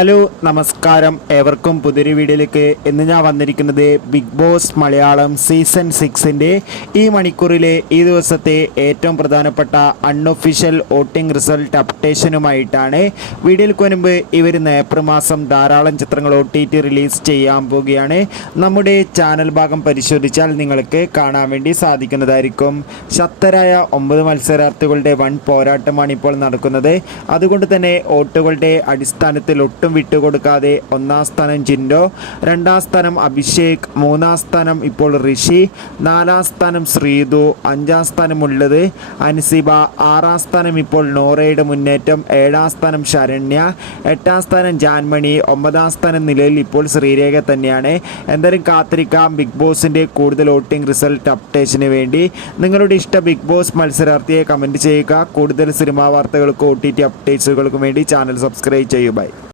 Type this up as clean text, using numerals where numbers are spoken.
Hello നമസ്കാരം, ഏവർക്കും പുതിയൊരു വീഡിയോയിലേക്ക് ഇന്ന് ഞാൻ വന്നിരിക്കുന്നത് ബിഗ് ബോസ് മലയാളം സീസൺ 6ൻ്റെ ഈ മണിക്കൂറിലെ ഈ ദിവസത്തെ ഏറ്റവും പ്രധാനപ്പെട്ട അൺഒഫീഷ്യൽ വോട്ടിംഗ് റിസൾട്ട് അപ്ഡേഷനുമായിട്ടാണ്. വീഡിയോയിലേക്ക് മുൻപ് ഇവർ ഏപ്രിൽ മാസം ധാരാളം ചിത്രങ്ങൾ OTT റിലീസ് ചെയ്യാൻ പോവുകയാണ്. നമ്മുടെ ചാനൽ ഭാഗം പരിശോധിച്ചാൽ നിങ്ങൾക്ക് കാണാൻ വേണ്ടി സാധിക്കുന്നതായിരിക്കും. ശക്തരായ 9 മത്സരാർത്ഥികളുടെ വൻ പോരാട്ടമാണ് ഇപ്പോൾ നടക്കുന്നത്. അതുകൊണ്ട് തന്നെ വോട്ടുകളുടെ അടിസ്ഥാനത്തിൽ ഒട്ടും വിട്ടുകൊടുക്കാതെ 1-ാം സ്ഥാനം ജിൻഡോ, 2-ാം സ്ഥാനം അഭിഷേക്, 3-ാം സ്ഥാനം ഇപ്പോൾ ഋഷി, 4-ാം സ്ഥാനം ശ്രീതു, 5-ാം സ്ഥാനം ഉള്ളത് അൻസിബ, 6-ാം സ്ഥാനം ഇപ്പോൾ നോറയുടെ മുന്നേറ്റം, 7-ാം സ്ഥാനം ശരണ്യ, 8-ാം സ്ഥാനം ജാൻമണി, 9-ാം സ്ഥാനം നിലയിൽ ഇപ്പോൾ ശ്രീരേഖ തന്നെയാണ്. എന്തായാലും കാത്തിരിക്കാം ബിഗ് ബോസിൻ്റെ കൂടുതൽ വോട്ടിംഗ് റിസൾട്ട് അപ്ഡേഷന് വേണ്ടി. നിങ്ങളുടെ ഇഷ്ട ബിഗ് ബോസ് മത്സരാർത്ഥിയെ കമൻറ്റ് ചെയ്യുക. കൂടുതൽ സിനിമാ വാർത്തകൾക്കും OTT അപ്ഡേറ്റ്സുകൾക്കും വേണ്ടി ചാനൽ സബ്സ്ക്രൈബ് ചെയ്യൂ. ബൈ.